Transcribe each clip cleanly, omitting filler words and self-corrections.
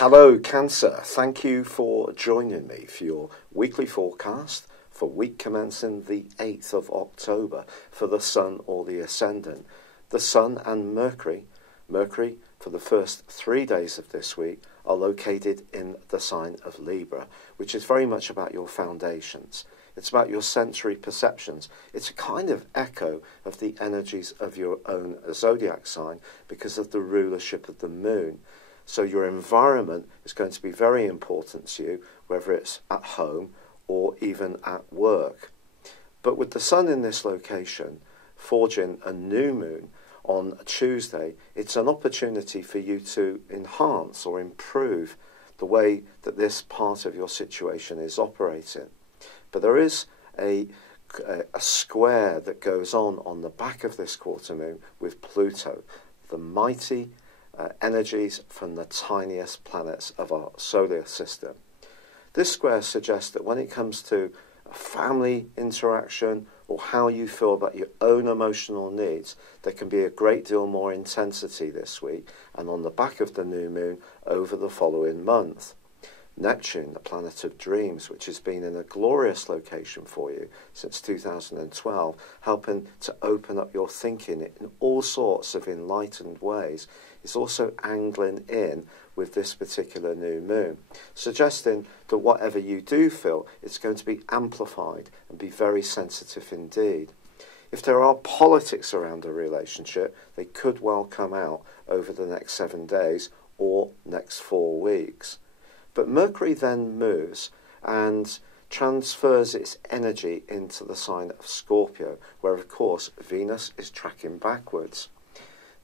Hello Cancer, thank you for joining me for your weekly forecast for week commencing the 8th of October for the Sun or the Ascendant. The Sun and Mercury for the first 3 days of this week are located in the sign of Libra, which is very much about your foundations. It's about your sensory perceptions. It's a kind of echo of the energies of your own zodiac sign because of the rulership of the moon. So your environment is going to be very important to you, whether it's at home or even at work. But with the Sun in this location, forging a new moon on Tuesday, it's an opportunity for you to enhance or improve the way that this part of your situation is operating. But there is a square that goes on the back of this quarter moon with Pluto, the mighty energies from the tiniest planets of our solar system. This square suggests that when it comes to a family interaction or how you feel about your own emotional needs, there can be a great deal more intensity this week and on the back of the new moon over the following month. Neptune, the planet of dreams, which has been in a glorious location for you since 2012, helping to open up your thinking in all sorts of enlightened ways, is also angling in with this particular new moon, suggesting that whatever you do feel, it's going to be amplified and be very sensitive indeed. If there are politics around a relationship, they could well come out over the next 7 days or next 4 weeks. But Mercury then moves and transfers its energy into the sign of Scorpio, where, of course, Venus is tracking backwards.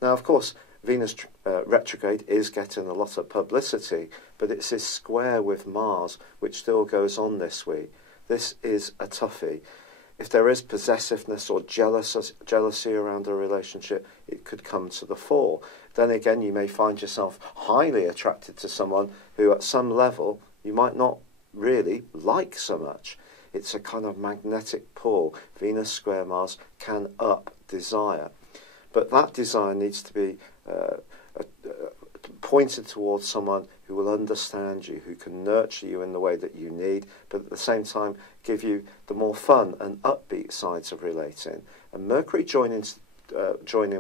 Now, of course, Venus retrograde is getting a lot of publicity, but it's this square with Mars, which still goes on this week. This is a toughie. If there is possessiveness or jealousy around a relationship, it could come to the fore. Then again, you may find yourself highly attracted to someone who at some level you might not really like so much. It's a kind of magnetic pull. Venus square Mars can up desire. But that desire needs to be pointed towards someone who will understand you, who can nurture you in the way that you need, but at the same time give you the more fun and upbeat sides of relating. And Mercury joining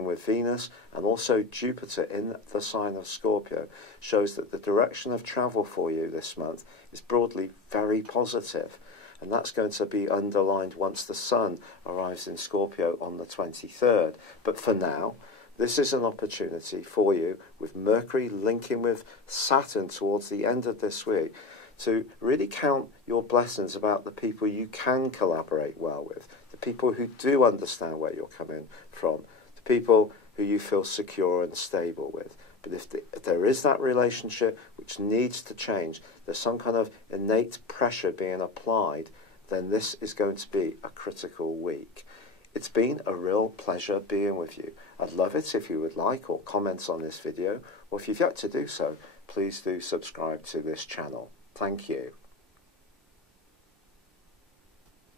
with Venus and also Jupiter in the sign of Scorpio shows that the direction of travel for you this month is broadly very positive. And that's going to be underlined once the Sun arrives in Scorpio on the 23rd. But for now, this is an opportunity for you, with Mercury linking with Saturn towards the end of this week, to really count your blessings about the people you can collaborate well with, the people who do understand where you're coming from, the people who you feel secure and stable with. But if there is that relationship which needs to change, there's some kind of innate pressure being applied, then this is going to be a critical week. It's been a real pleasure being with you. I'd love it if you would like or comment on this video, or if you've yet to do so, please do subscribe to this channel. Thank you.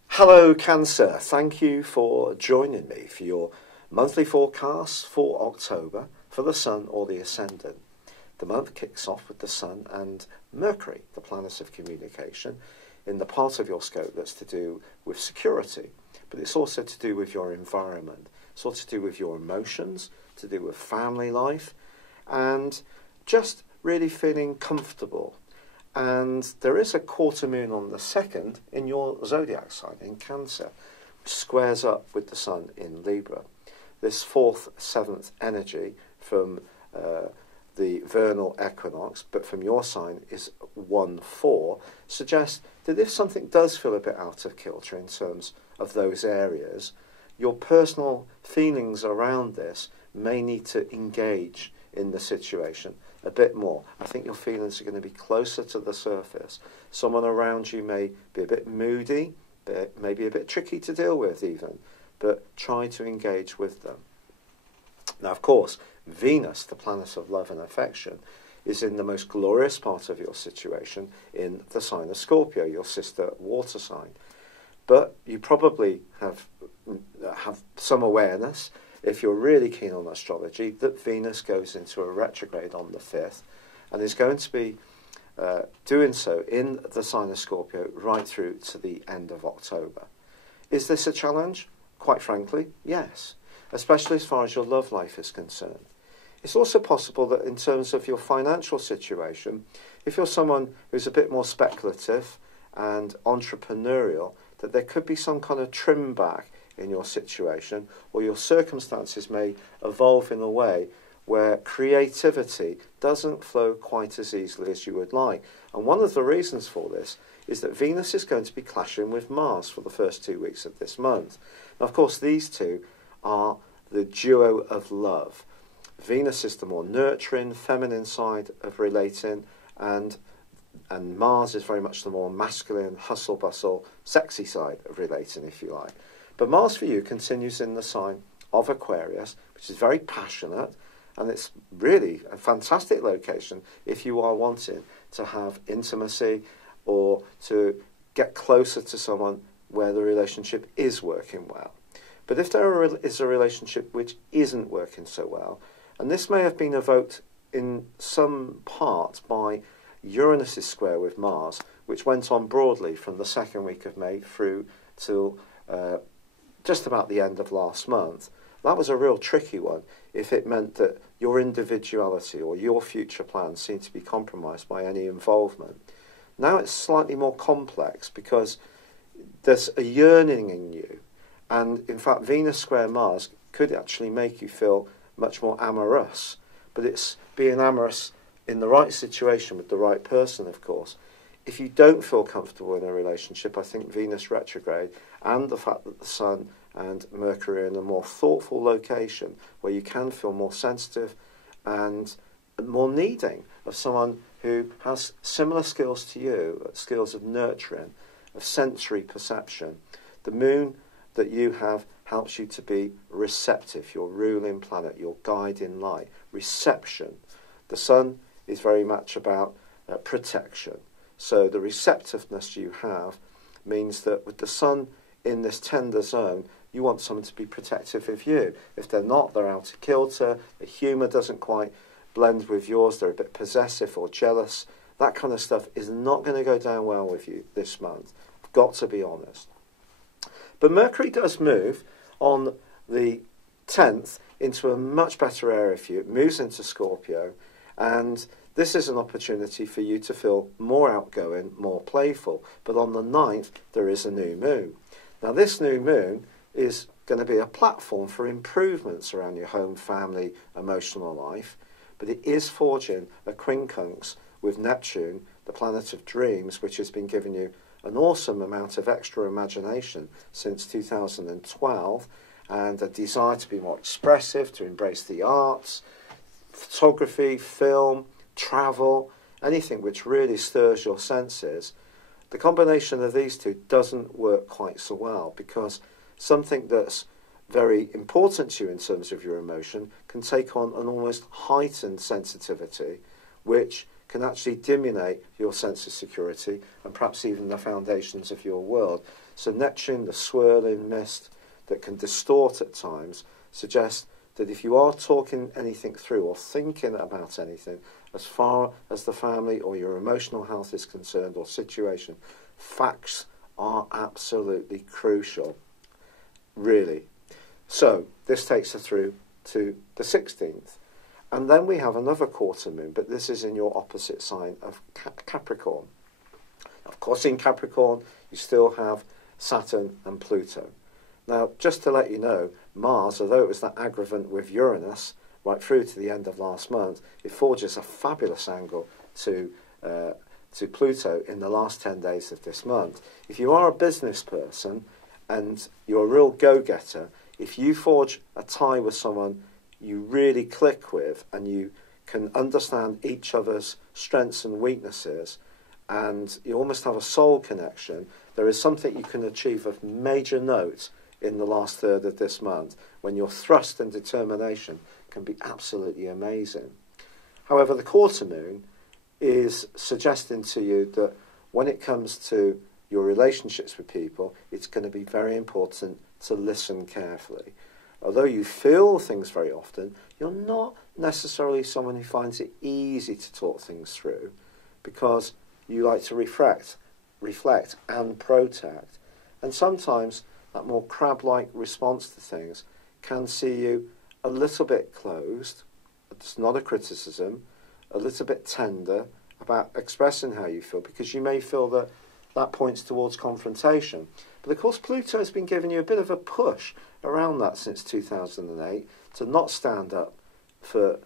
Hello Cancer, thank you for joining me for your monthly forecast for October for the Sun or the Ascendant. The month kicks off with the Sun and Mercury, the planet of communication, in the part of your scope that's to do with security. But it's also to do with your environment. It's also to do with your emotions, to do with family life, and just really feeling comfortable. And there is a quarter moon on the 2nd in your zodiac sign, in Cancer, which squares up with the Sun in Libra. This 4th, 7th energy from the vernal equinox, but from your sign is 1-4, suggests that if something does feel a bit out of kilter in terms of those areas, your personal feelings around this may need to engage in the situation a bit more. I think your feelings are going to be closer to the surface. Someone around you may be a bit moody, maybe a bit tricky to deal with even, but try to engage with them. Now, of course, Venus, the planet of love and affection, is in the most glorious part of your situation in the sign of Scorpio, your sister water sign. But you probably have some awareness, if you're really keen on astrology, that Venus goes into a retrograde on the 5th, and is going to be doing so in the sign of Scorpio right through to the end of October. Is this a challenge? Quite frankly, yes, especially as far as your love life is concerned. It's also possible that in terms of your financial situation, if you're someone who's a bit more speculative and entrepreneurial, that there could be some kind of trim back in your situation, or your circumstances may evolve in a way where creativity doesn't flow quite as easily as you would like. And one of the reasons for this is that Venus is going to be clashing with Mars for the first 2 weeks of this month. Now, of course, these two are the duo of love. Venus is the more nurturing, feminine side of relating, and Mars is very much the more masculine, hustle-bustle, sexy side of relating, if you like. But Mars for you continues in the sign of Aquarius, which is very passionate, and it's really a fantastic location if you are wanting to have intimacy or to get closer to someone where the relationship is working well. But if there is a relationship which isn't working so well, and this may have been evoked in some part by Uranus's square with Mars, which went on broadly from the second week of May through till just about the end of last month. That was a real tricky one if it meant that your individuality or your future plans seemed to be compromised by any involvement. Now it's slightly more complex because there's a yearning in you, and in fact Venus square Mars could actually make you feel much more amorous, but it's being amorous in the right situation with the right person, of course. If you don't feel comfortable in a relationship, I think Venus retrograde and the fact that the Sun and Mercury are in a more thoughtful location where you can feel more sensitive and more needing of someone who has similar skills to you, skills of nurturing, of sensory perception. The moon that you have helps you to be receptive, your ruling planet, your guiding light, reception. The Sun is very much about protection. So the receptiveness you have means that with the Sun in this tender zone, you want someone to be protective of you. If they're not, they're out of kilter, the humour doesn't quite blend with yours, they're a bit possessive or jealous. That kind of stuff is not going to go down well with you this month. I've got to be honest. But Mercury does move on the 10th into a much better area for you. It moves into Scorpio, and this is an opportunity for you to feel more outgoing, more playful. But on the 9th, there is a new moon. Now, this new moon is going to be a platform for improvements around your home, family, emotional life. But it is forging a quincunx with Neptune, the planet of dreams, which has been giving you an awesome amount of extra imagination since 2012, and a desire to be more expressive, to embrace the arts, photography, film, travel, anything which really stirs your senses. The combination of these two doesn't work quite so well, because something that's very important to you in terms of your emotion can take on an almost heightened sensitivity, which can actually diminute your sense of security and perhaps even the foundations of your world. So Neptune, the swirling mist that can distort at times, suggests that if you are talking anything through or thinking about anything, as far as the family or your emotional health is concerned or situation, facts are absolutely crucial, really. So this takes us through to the 16th. And then we have another quarter moon, but this is in your opposite sign of Capricorn. Of course, in Capricorn, you still have Saturn and Pluto. Now, just to let you know, Mars, although it was that aggravant with Uranus right through to the end of last month, it forges a fabulous angle to Pluto in the last 10 days of this month. If you are a business person and you're a real go-getter, if you forge a tie with someone you really click with and you can understand each other's strengths and weaknesses, and you almost have a soul connection, there is something you can achieve of major note in the last third of this month, when your thrust and determination can be absolutely amazing. However, the quarter moon is suggesting to you that when it comes to your relationships with people, it's going to be very important to listen carefully. although you feel things very often, you're not necessarily someone who finds it easy to talk things through, because you like to reflect and protect. And sometimes that more crab-like response to things can see you a little bit closed. It's not a criticism, a little bit tender about expressing how you feel, because you may feel that that points towards confrontation. But of course, Pluto has been giving you a bit of a push around that since 2008 to not stand up for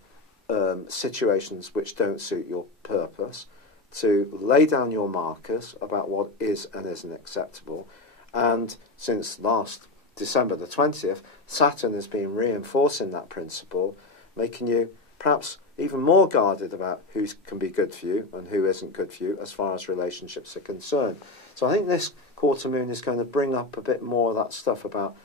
situations which don't suit your purpose, to lay down your markers about what is and isn't acceptable. And since last December the 20th, Saturn has been reinforcing that principle, making you perhaps even more guarded about who can be good for you and who isn't good for you as far as relationships are concerned. So I think this quarter moon is going to bring up a bit more of that stuff about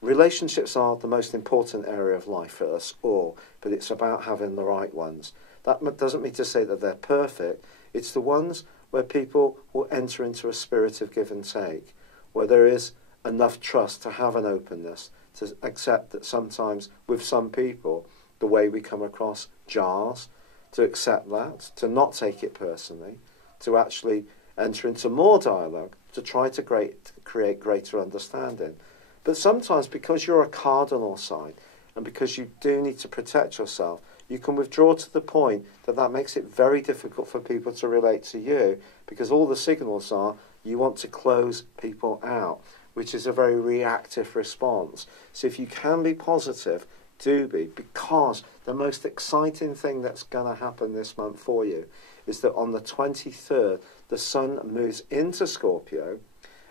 relationships are the most important area of life for us all, but it's about having the right ones. That doesn't mean to say that they're perfect. It's the ones where people will enter into a spirit of give and take, where there is enough trust to have an openness, to accept that sometimes with some people, the way we come across jars, to accept that, to not take it personally, to actually enter into more dialogue, to try to create greater understanding. But sometimes, because you're a cardinal sign, and because you do need to protect yourself, you can withdraw to the point that that makes it very difficult for people to relate to you, because all the signals are you want to close people out, which is a very reactive response. So if you can be positive, do be, because the most exciting thing that's going to happen this month for you is that on the 23rd, the Sun moves into Scorpio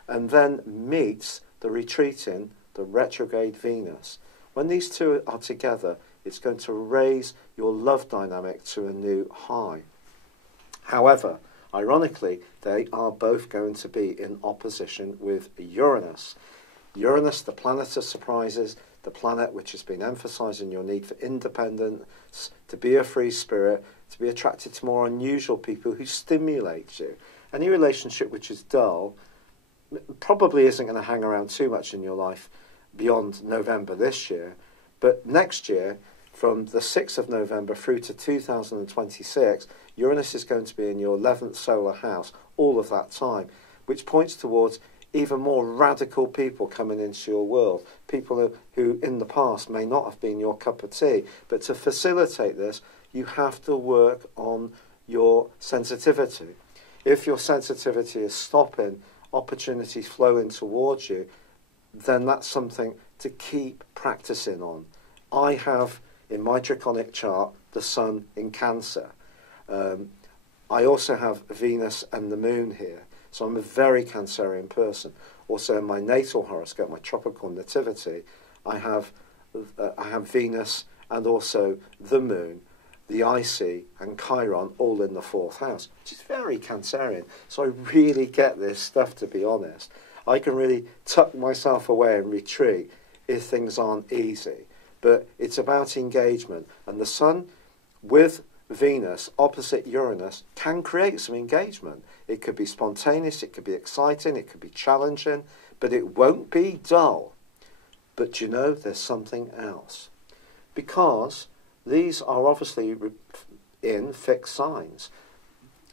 and then meets the retreating, the retrograde Venus. When these two are together, it's going to raise your love dynamic to a new high. However, ironically, they are both going to be in opposition with Uranus. Uranus, the planet of surprises, the planet which has been emphasising your need for independence, to be a free spirit, to be attracted to more unusual people who stimulate you. Any relationship which is dull probably isn't going to hang around too much in your life beyond November this year. But next year, from the 6th of November through to 2026, Uranus is going to be in your 11th solar house all of that time, which points towards even more radical people coming into your world, people who in the past may not have been your cup of tea. But to facilitate this, you have to work on your sensitivity. If your sensitivity is stopping opportunities flowing towards you, then that's something to keep practicing on. I have, in my draconic chart, the Sun in Cancer. I also have Venus and the Moon here. So I'm a very Cancerian person. Also in my natal horoscope, my tropical nativity, I have Venus and also the Moon, the IC and Chiron all in the 4th house, which is very Cancerian. So I really get this stuff, to be honest. I can really tuck myself away and retreat if things aren't easy. But it's about engagement. And the Sun with Venus opposite Uranus can create some engagement. It could be spontaneous, it could be exciting, it could be challenging, but it won't be dull. But you know, there's something else. Because these are obviously in fixed signs.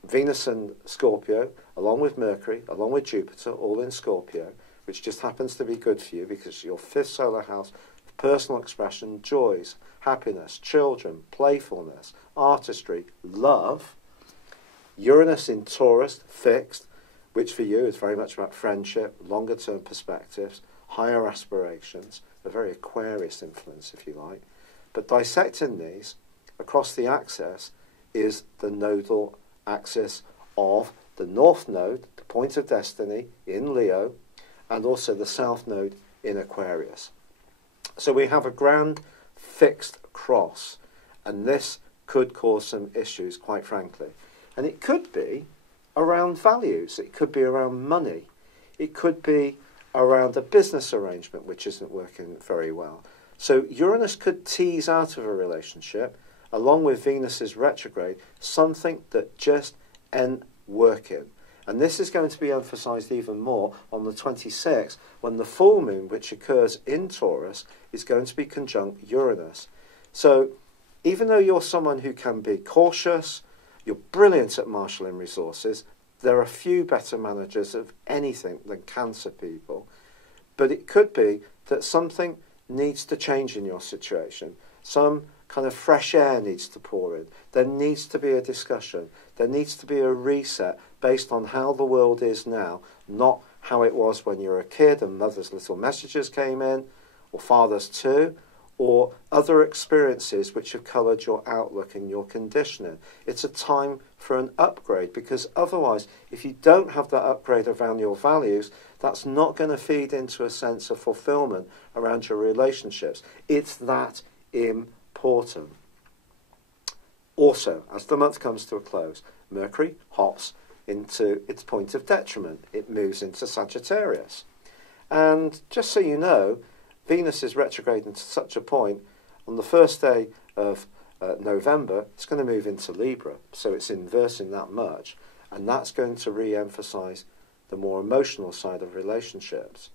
Venus and Scorpio, along with Mercury, along with Jupiter, all in Scorpio, which just happens to be good for you because your 5th solar house, personal expression, joys, happiness, children, playfulness, artistry, love. Uranus in Taurus, fixed, which for you is very much about friendship, longer term perspectives, higher aspirations, a very Aquarius influence, if you like. But dissecting these across the axis is the nodal axis of the North Node, the point of destiny in Leo, and also the South Node in Aquarius. So we have a grand fixed cross, and this could cause some issues, quite frankly. And it could be around values, it could be around money, it could be around a business arrangement which isn't working very well. So Uranus could tease out of a relationship, along with Venus's retrograde, something that just ain't working. And this is going to be emphasised even more on the 26th, when the full moon, which occurs in Taurus, is going to be conjunct Uranus. So even though you're someone who can be cautious, you're brilliant at marshalling resources, there are few better managers of anything than Cancer people. But it could be that something needs to change in your situation. Some kind of fresh air needs to pour in. There needs to be a discussion. There needs to be a reset based on how the world is now, not how it was when you were a kid and mother's little messages came in, or father's too, or other experiences which have coloured your outlook and your conditioning. It's a time for an upgrade, because otherwise, if you don't have that upgrade around your values, that's not going to feed into a sense of fulfillment around your relationships. It's that important. Also, as the month comes to a close, Mercury hops into its point of detriment. It moves into Sagittarius. And just so you know, Venus is retrograding to such a point, on the first day of November, it's going to move into Libra, so it's inversing that much, and that's going to re-emphasise the more emotional side of relationships.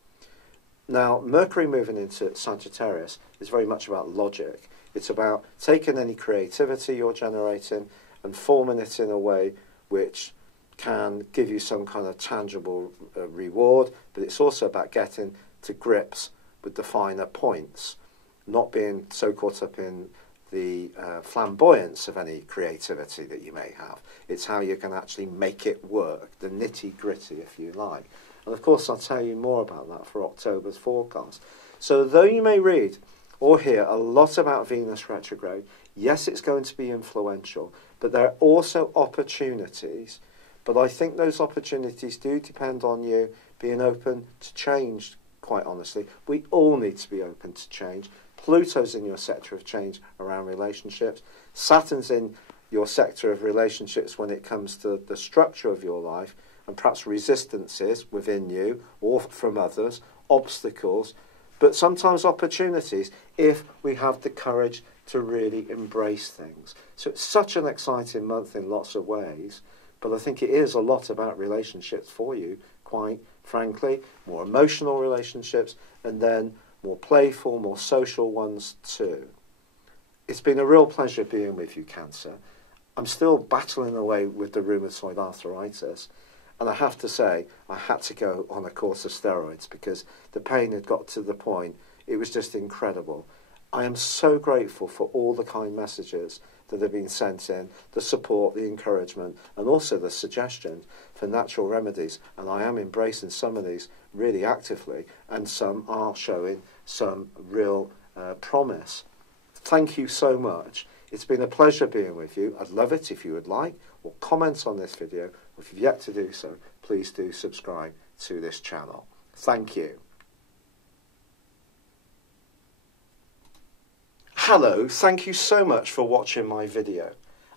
Now, Mercury moving into Sagittarius is very much about logic. It's about taking any creativity you're generating and forming it in a way which can give you some kind of tangible reward, but it's also about getting to grips with the finer points, not being so caught up in the flamboyance of any creativity that you may have. It's how you can actually make it work, the nitty-gritty, if you like. And of course, I'll tell you more about that for October's forecast. So though you may read or hear a lot about Venus retrograde, yes, it's going to be influential, but there are also opportunities. But I think those opportunities do depend on you being open to change, quite honestly. We all need to be open to change. Pluto's in your sector of change around relationships. Saturn's in your sector of relationships when it comes to the structure of your life, and perhaps resistances within you or from others, obstacles, but sometimes opportunities if we have the courage to really embrace things. So it's such an exciting month in lots of ways, but I think it is a lot about relationships for you, quite frankly, more emotional relationships, and then more playful, more social ones too. It's been a real pleasure being with you, Cancer. I'm still battling away with the rheumatoid arthritis, and I have to say, I had to go on a course of steroids because the pain had got to the point, it was just incredible. I am so grateful for all the kind messages that have been sent in, the support, the encouragement, and also the suggestions for natural remedies. And I am embracing some of these really actively, and some are showing some real promise. Thank you so much. It's been a pleasure being with you. I'd love it if you would like or comment on this video. If you've yet to do so, please do subscribe to this channel. Thank you. Hello, thank you so much for watching my video.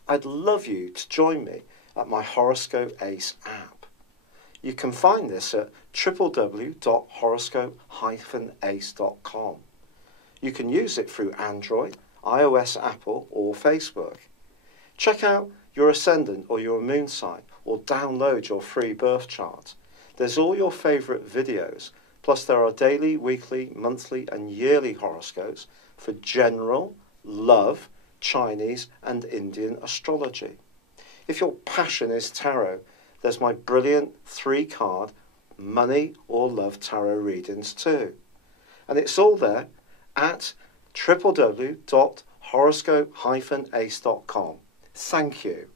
I'd love you to join me at my Horoscope Ace app. You can find this at www.horoscope-ace.com. You can use it through Android, iOS, Apple or Facebook. Check out your ascendant or your moon sign, or download your free birth chart. There's all your favourite videos, plus there are daily, weekly, monthly and yearly horoscopes for general, love, Chinese and Indian astrology. If your passion is tarot, there's my brilliant 3-card money or love tarot readings too. And it's all there at www.horoscope-ace.com. Thank you.